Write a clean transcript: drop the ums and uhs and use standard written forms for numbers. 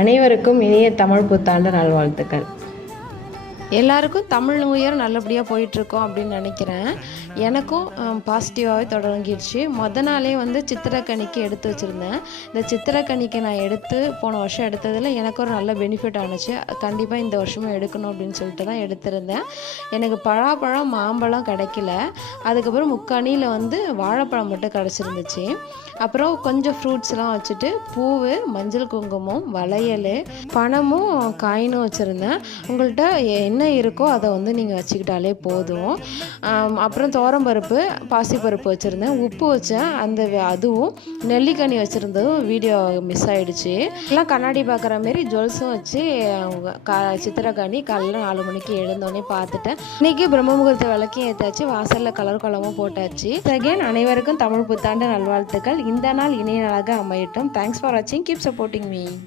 அனைவருக்கும் இனிய தமிழ் புத்தாண்டு நல்வாழ்த்துக்கள். எல்லாருக்கும் தமிழ் நியூ இயர் நல்லபடியாக போயிட்டுருக்கோம் அப்படின்னு நினைக்கிறேன். எனக்கும் பாசிட்டிவாகவே தொடங்கிடுச்சு. நாளே சித்திரக்கனிக்கு எடுத்து வச்சுருந்தேன். இந்த சித்திரக்கனிக்கு நான் போன வருஷம் எடுத்ததில் எனக்கு ஒரு நல்ல பெனிஃபிட் ஆணுச்சு. கண்டிப்பாக இந்த வருஷமும் எடுக்கணும் அப்படின்னு சொல்லிட்டு தான் எடுத்திருந்தேன். எனக்கு பழாப்பழம் மாம்பழம் கிடைக்கல. அதுக்கப்புறம் முக்கணியில் வாழைப்பழம் மட்டும் கிடச்சிருந்துச்சு. அப்புறம் கொஞ்சம் ஃப்ரூட்ஸ்லாம் வச்சுட்டு பூவு, மஞ்சள் குங்குமம், வளையல், பணமும் காயினும் வச்சுருந்தேன். உங்கள்கிட்ட என்ன இருக்கோ அதை நீங்கள் வச்சுக்கிட்டாலே போதும். அப்புறம் துவரம்பருப்பு, பாசிப்பருப்பு வச்சுருந்தேன். உப்பு வச்சேன். அதுவும் நெல்லிக்கனி வச்சுருந்ததும் வீடியோ மிஸ் ஆகிடுச்சு. எல்லாம் கண்ணாடி பார்க்குற மாரி ஜுவல்ஸும் வச்சு சித்திரக்கனி காலையில் 4 மணிக்கு எழுந்தோடனே பார்த்துட்டேன். இன்றைக்கி பிரம்ம முகூர்த்த விளக்கையும் ஏற்றாச்சு. வாசலில் கலர் கோலமும் போட்டாச்சு. அகைன் அனைவருக்கும் தமிழ் புத்தாண்டு நல்வாழ்த்துக்கள். இந்த நாள் இனிய நாளாக அமையட்டும். தேங்க்ஸ் ஃபார் வாட்சிங். Keep supporting me.